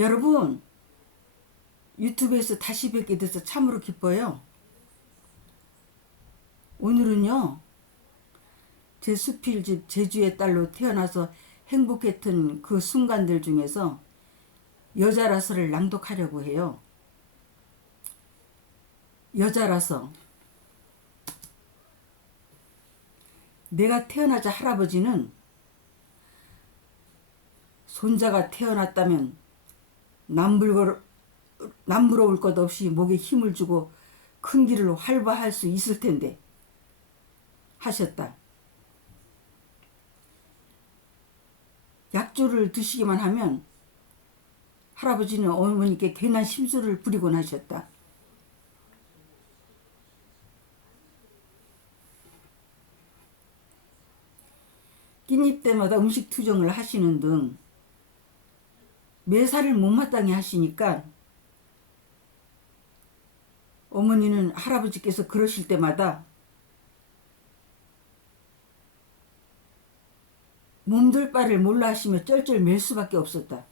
여러분, 유튜브에서 다시 뵙게 돼서 참으로 기뻐요. 오늘은요, 제 수필집 제주의 딸로 태어나서 행복했던 그 순간들 중에서 여자라서를 낭독하려고 해요. 여자라서. 내가 태어나자 할아버지는 손자가 태어났다면 남부러울 것 없이 목에 힘을 주고 큰 길을 활보할 수 있을 텐데 하셨다. 약조를 드시기만 하면 할아버지는 어머니께 괜한 심술을 부리곤 하셨다. 깻잎 때마다 음식 투정을 하시는 등 매사를 못마땅해 하시니까 어머니는 할아버지께서 그러실 때마다 몸둘 바를 몰라 하시며 쩔쩔 맬 수밖에 없었다.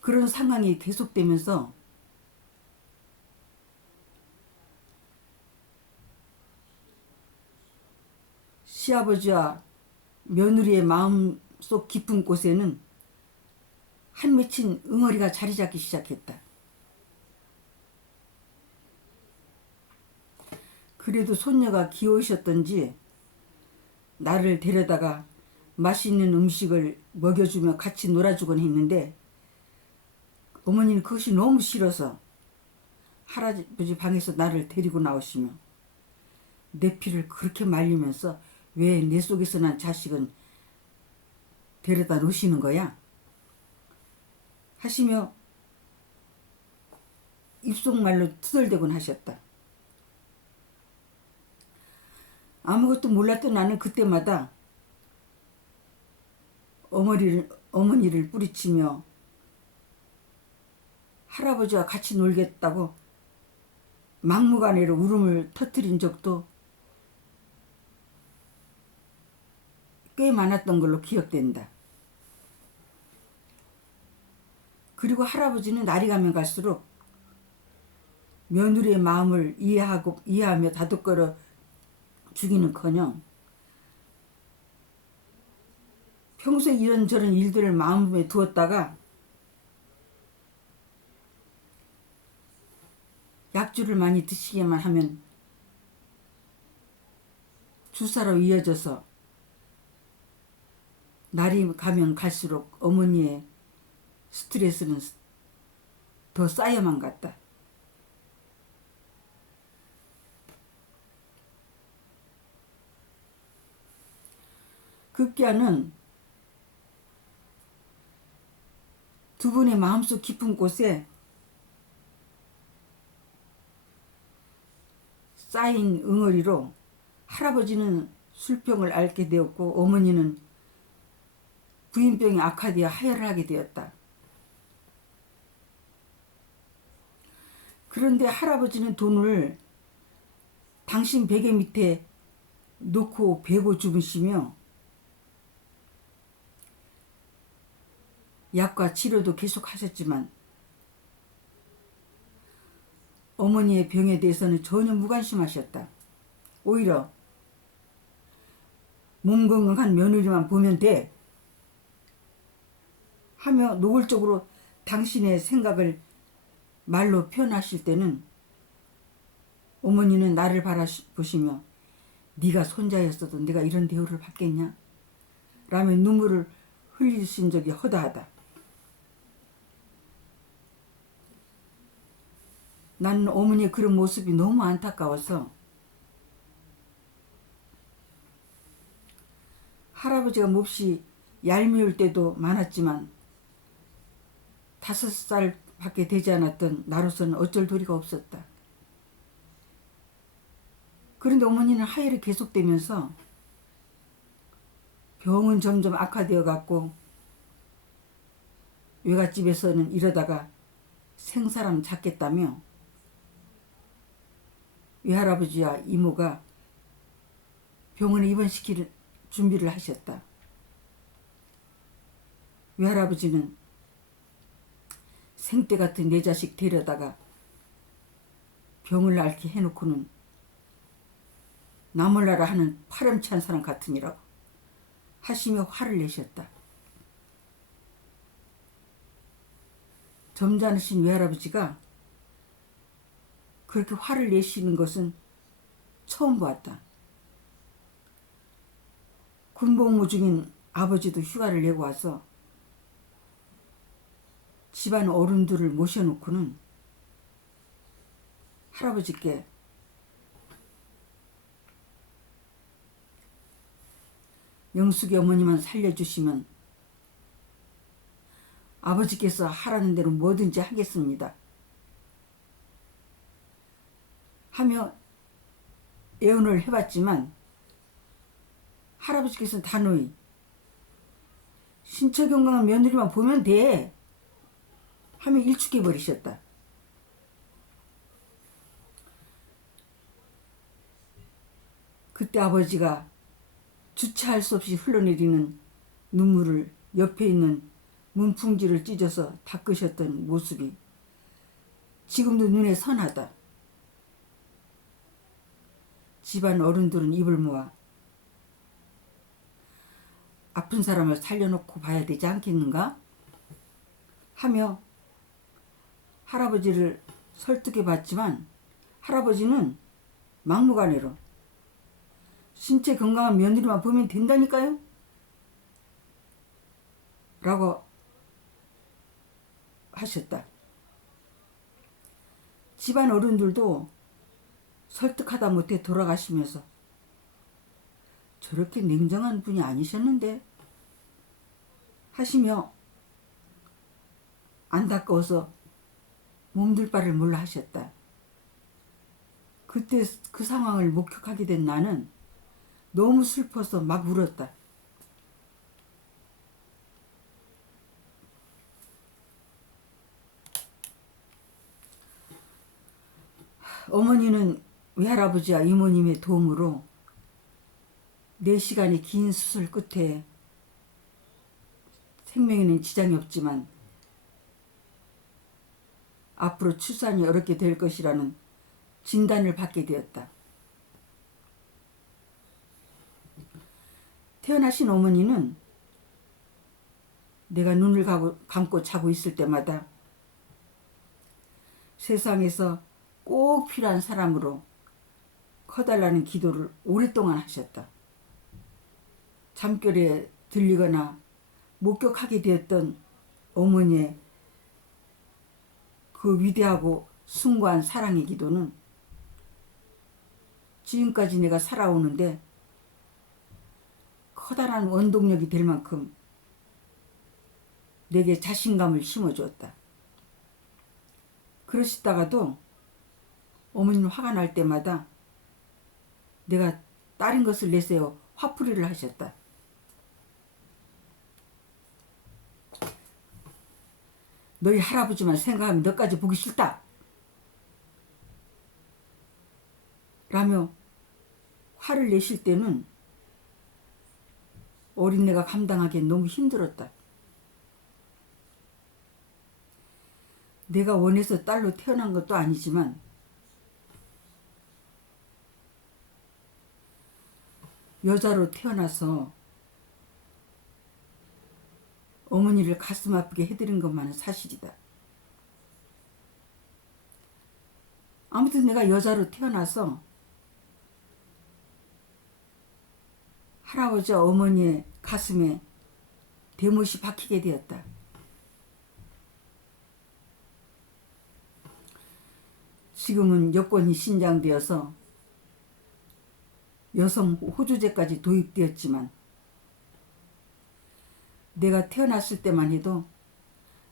그런 상황이 계속되면서 시아버지와 며느리의 마음속 깊은 곳에는 한 맺힌 응어리가 자리 잡기 시작했다. 그래도 손녀가 귀여우셨던지 나를 데려다가 맛있는 음식을 먹여주며 같이 놀아주곤 했는데 어머니는 그것이 너무 싫어서 할아버지 방에서 나를 데리고 나오시며 내 피를 그렇게 말리면서 왜 내 속에서 난 자식은 데려다 놓으시는 거야? 하시며 입속말로 투덜대곤 하셨다. 아무것도 몰랐던 나는 그때마다 어머니를 뿌리치며 할아버지와 같이 놀겠다고 막무가내로 울음을 터뜨린 적도 꽤 많았던 걸로 기억된다. 그리고 할아버지는 날이 가면 갈수록 며느리의 마음을 이해하며 다독거려 주기는커녕 평소에 이런저런 일들을 마음에 두었다가 약주를 많이 드시기만 하면 주사로 이어져서 날이 가면 갈수록 어머니의 스트레스는 더 쌓여만 갔다. 급기야는 두 분의 마음속 깊은 곳에 쌓인 응어리로 할아버지는 술병을 앓게 되었고 어머니는 부인병이 악화되어 하혈을 하게 되었다. 그런데 할아버지는 돈을 당신 베개 밑에 놓고 베고 주무시며 약과 치료도 계속 하셨지만 어머니의 병에 대해서는 전혀 무관심하셨다. 오히려 몸 건강한 며느리만 보면 돼 하며 노골적으로 당신의 생각을 말로 표현하실 때는 어머니는 나를 바라보시며 네가 손자였어도 내가 이런 대우를 받겠냐? 라며 눈물을 흘리신 적이 허다하다. 나는 어머니의 그런 모습이 너무 안타까워서 할아버지가 몹시 얄미울 때도 많았지만 5살밖에 되지 않았던 나로서는 어쩔 도리가 없었다. 그런데 어머니는 하혈이 계속되면서 병은 점점 악화되어 갔고 외갓집에서는 이러다가 생사람 잡겠다며 외할아버지와 이모가 병원에 입원시킬 준비를 하셨다. 외할아버지는 생때 같은 내 자식 데려다가 병을 앓게 해놓고는 나몰라라 하는 파렴치한 사람 같으니라고 하시며 화를 내셨다. 점잖으신 외할아버지가 그렇게 화를 내시는 것은 처음 보았다. 군복무 중인 아버지도 휴가를 내고 와서 집안 어른들을 모셔놓고는 할아버지께 영숙이 어머니만 살려주시면 아버지께서 하라는 대로 뭐든지 하겠습니다 하며 애원을 해봤지만 할아버지께서는 단호히 신체 건강한 며느리만 보면 돼 하며 일축해버리셨다. 그때 아버지가 주체할 수 없이 흘러내리는 눈물을 옆에 있는 문풍지를 찢어서 닦으셨던 모습이 지금도 눈에 선하다. 집안 어른들은 입을 모아 아픈 사람을 살려놓고 봐야 되지 않겠는가? 하며 할아버지를 설득해봤지만 할아버지는 막무가내로 신체 건강한 며느리만 보면 된다니까요? 라고 하셨다. 집안 어른들도 설득하다 못해 돌아가시면서 저렇게 냉정한 분이 아니셨는데 하시며 안타까워서 몸둘 바를 몰라 하셨다. 그때 그 상황을 목격하게 된 나는 너무 슬퍼서 막 울었다. 어머니는 외할아버지와 이모님의 도움으로 4시간의 긴 수술 끝에 생명에는 지장이 없지만 앞으로 출산이 어렵게 될 것이라는 진단을 받게 되었다. 태어나신 어머니는 내가 눈을 감고 자고 있을 때마다 세상에서 꼭 필요한 사람으로 커달라는 기도를 오랫동안 하셨다. 잠결에 들리거나 목격하게 되었던 어머니의 그 위대하고 숭고한 사랑의 기도는 지금까지 내가 살아오는데 커다란 원동력이 될 만큼 내게 자신감을 심어주었다. 그러시다가도 어머니는 화가 날 때마다 내가 딸인 것을 내세워 화풀이를 하셨다. 너희 할아버지만 생각하면 너까지 보기 싫다. 라며 화를 내실 때는 어린애가 감당하기엔 너무 힘들었다. 내가 원해서 딸로 태어난 것도 아니지만 여자로 태어나서 어머니를 가슴 아프게 해드린 것만은 사실이다. 아무튼 내가 여자로 태어나서 할아버지와 어머니의 가슴에 대못이 박히게 되었다. 지금은 여권이 신장되어서 여성 호주제까지 도입되었지만 내가 태어났을 때만 해도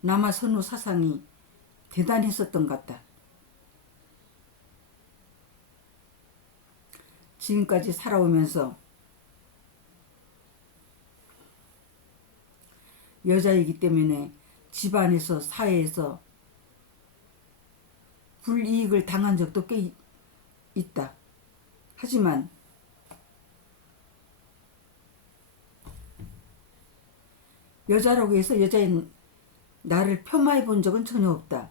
남아 선호 사상이 대단했었던 것 같다. 지금까지 살아오면서 여자이기 때문에 집안에서 사회에서 불이익을 당한 적도 꽤 있다. 하지만 여자라고 해서 여자인 나를 폄하해 본 적은 전혀 없다.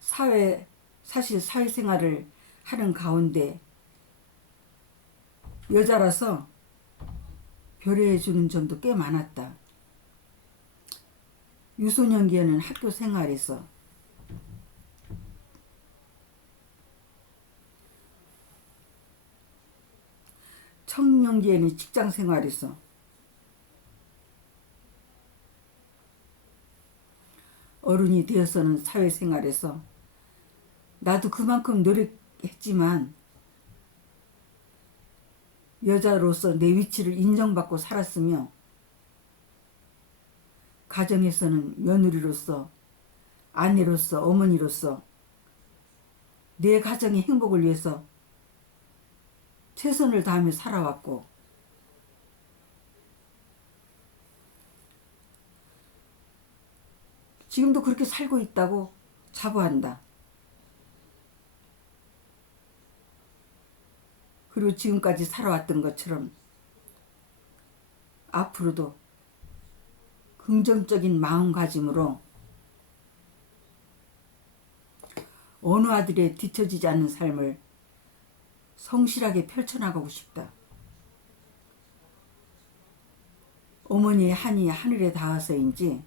사실 사회생활을 하는 가운데 여자라서 배려해 주는 점도 꽤 많았다. 유소년기에는 학교 생활에서, 청년기에는 직장 생활에서, 어른이 되어서는 사회생활에서 나도 그만큼 노력했지만 여자로서 내 위치를 인정받고 살았으며 가정에서는 며느리로서, 아내로서, 어머니로서 내 가정의 행복을 위해서 최선을 다하며 살아왔고, 지금도 그렇게 살고 있다고 자부한다. 그리고 지금까지 살아왔던 것처럼 앞으로도 긍정적인 마음가짐으로 어느 아들에 뒤처지지 않는 삶을 성실하게 펼쳐나가고 싶다. 어머니의 한이 하늘에 닿아서인지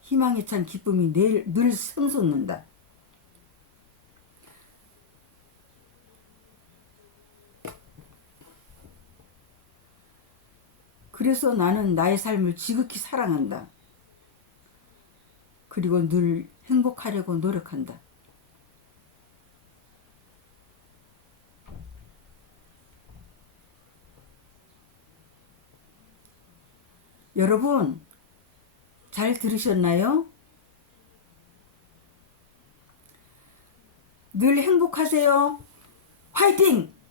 희망에 찬 기쁨이 늘 샘솟는다. 그래서 나는 나의 삶을 지극히 사랑한다. 그리고 늘 행복하려고 노력한다. 여러분, 잘 들으셨나요? 늘 행복하세요. 화이팅!